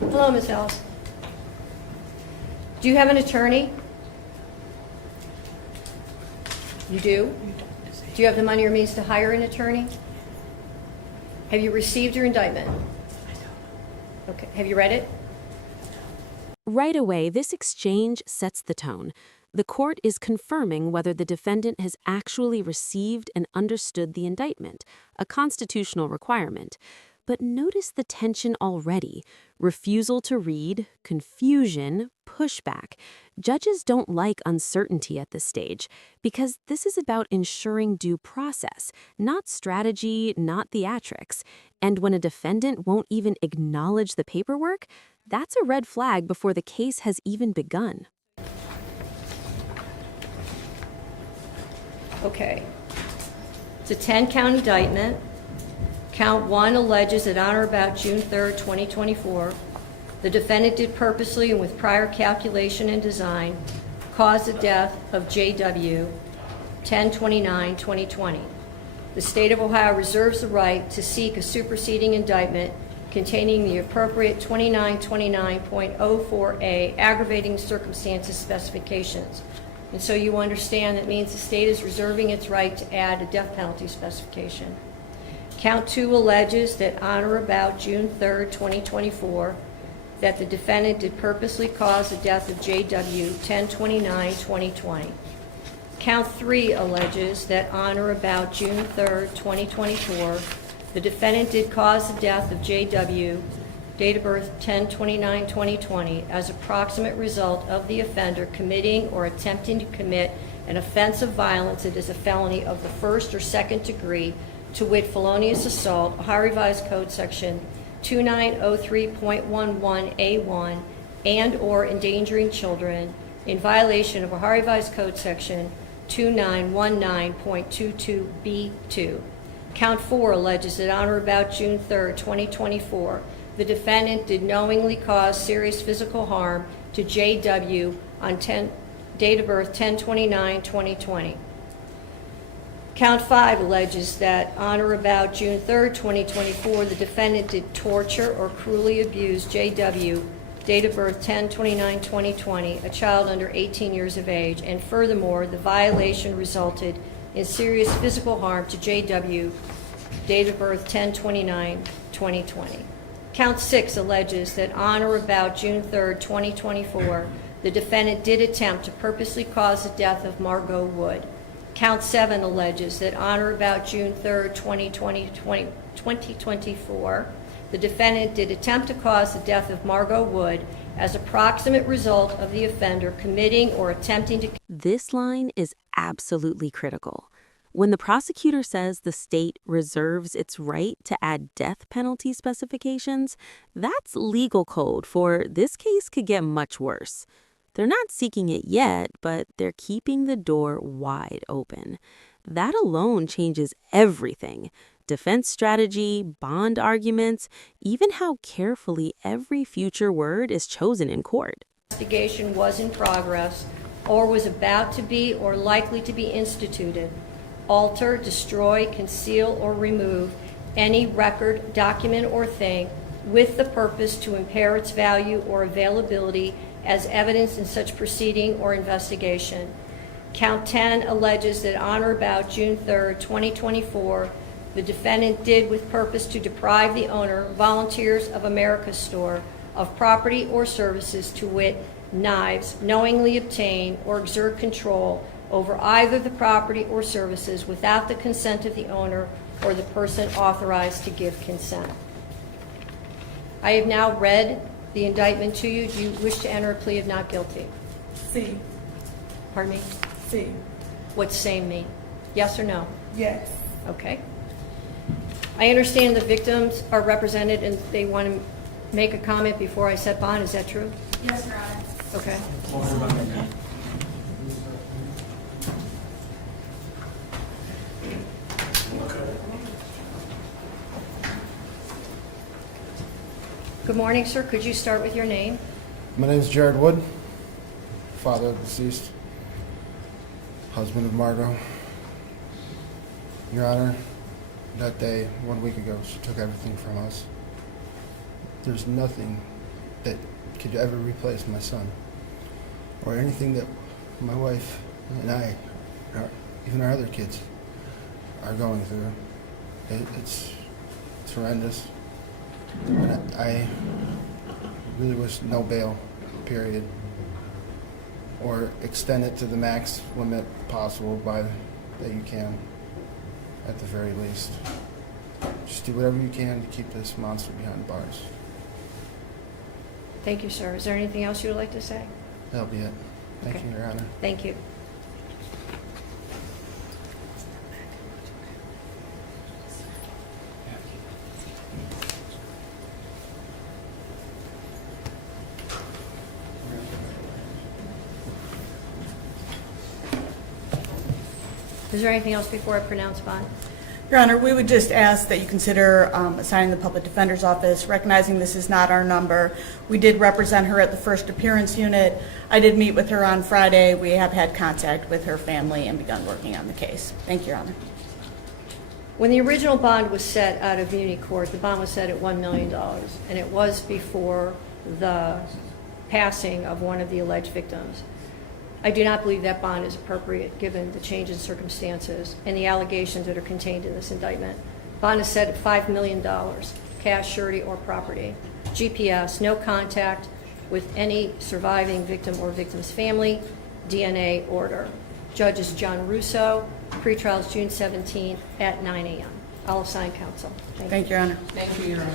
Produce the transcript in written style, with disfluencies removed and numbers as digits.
Hello, Ms. Ellis. Do you have an attorney? You do? Do you have the money or means to hire an attorney? Have you received your indictment? Okay. Have you read it? Right away, this exchange sets the tone. The court is confirming whether the defendant has actually received and understood the indictment, a constitutional requirement. But notice the tension already. Refusal to read, confusion, pushback. Judges don't like uncertainty at this stage because this is about ensuring due process, not strategy, not theatrics. And when a defendant won't even acknowledge the paperwork, that's a red flag before the case has even begun. Okay. It's a 10-count indictment. Count 1 alleges that on or about June 3rd, 2024, the defendant did purposely and with prior calculation and design cause the death of J.W. 10/29/2020. The state of Ohio reserves the right to seek a superseding indictment containing the appropriate 2929.04a aggravating circumstances specifications. And so you understand that means the state is reserving its right to add a death penalty specification. Count 2 alleges that on or about June 3rd, 2024, that the defendant did purposely cause the death of J.W. 10/29/2020. Count 3 alleges that on or about June 3rd, 2024, the defendant did cause the death of J.W., date of birth 10/29/2020, as a proximate result of the offender committing or attempting to commit an offense of violence that is a felony of the first or second degree, to wit, felonious assault, Ohio Revised Code Section 2903.11A1, and or endangering children in violation of Ohio Revised Code Section 2919.22B2. Count 4 alleges that on or about June 3rd, 2024, the defendant did knowingly cause serious physical harm to J.W. on date of birth 10/29/2020. Count 5 alleges that on or about June 3rd, 2024, the defendant did torture or cruelly abuse J.W., date of birth 10/29/2020, a child under 18 years of age, and furthermore, the violation resulted in serious physical harm to J.W., date of birth 10/29/2020. Count 6 alleges that on or about June 3rd, 2024, the defendant did attempt to purposely cause the death of Margot Wood. Count 7 alleges that on or about June 3rd, 2024, the defendant did attempt to cause the death of Margot Wood as a proximate result of the offender committing or attempting to... This line is absolutely critical. When the prosecutor says the state reserves its right to add death penalty specifications, that's legal code for this case could get much worse. They're not seeking it yet, but they're keeping the door wide open. That alone changes everything. Defense strategy, bond arguments, even how carefully every future word is chosen in court. Investigation was in progress or was about to be or likely to be instituted. Alter, destroy, conceal, or remove any record, document, or thing with the purpose to impair its value or availability as evidence in such proceeding or investigation. Count 10 alleges that on or about June 3rd, 2024, the defendant did with purpose to deprive the owner, Volunteers of America store, of property or services, to wit, knives, knowingly obtain or exert control over either the property or services without the consent of the owner or the person authorized to give consent. I have now read the indictment to you. Do you wish to enter a plea of not guilty? C. Pardon me? C. What's same mean? Yes or no? Yes. Okay. I understand the victims are represented and they want to make a comment before I set bond. Is that true? Yes, Your Honor. Okay. Good morning, sir. Could you start with your name? My name is Jared Wood, father of the deceased, husband of Margot. Your Honor, that day, 1 week ago, she took everything from us. There's nothing that could ever replace my son, or anything that my wife and I, even our other kids, are going through. It's horrendous. And I really wish no bail, period, or extend it to the max limit possible that you can, at the very least. Just do whatever you can to keep this monster behind bars. Thank you, sir. Is there anything else you would like to say? That'll be it. Thank Okay. you, Your Honor. Thank you. Is there anything else before I pronounce bond? Your Honor, we would just ask that you consider assigning the Public Defender's Office, recognizing this is not our number. We did represent her at the first appearance unit. I did meet with her on Friday. We have had contact with her family and begun working on the case. Thank you, Your Honor. When the original bond was set out of Muni Court, the bond was set at $1 million, and it was before the passing of one of the alleged victims. I do not believe that bond is appropriate given the change in circumstances and the allegations that are contained in this indictment. Bond is set at $5 million, cash, surety, or property. GPS, no contact with any surviving victim or victim's family, DNA order. Judge is John Russo, pretrial is June 17th at 9 a.m. I'll assign counsel. Thank you, Your Honor. Thank you, Your Honor.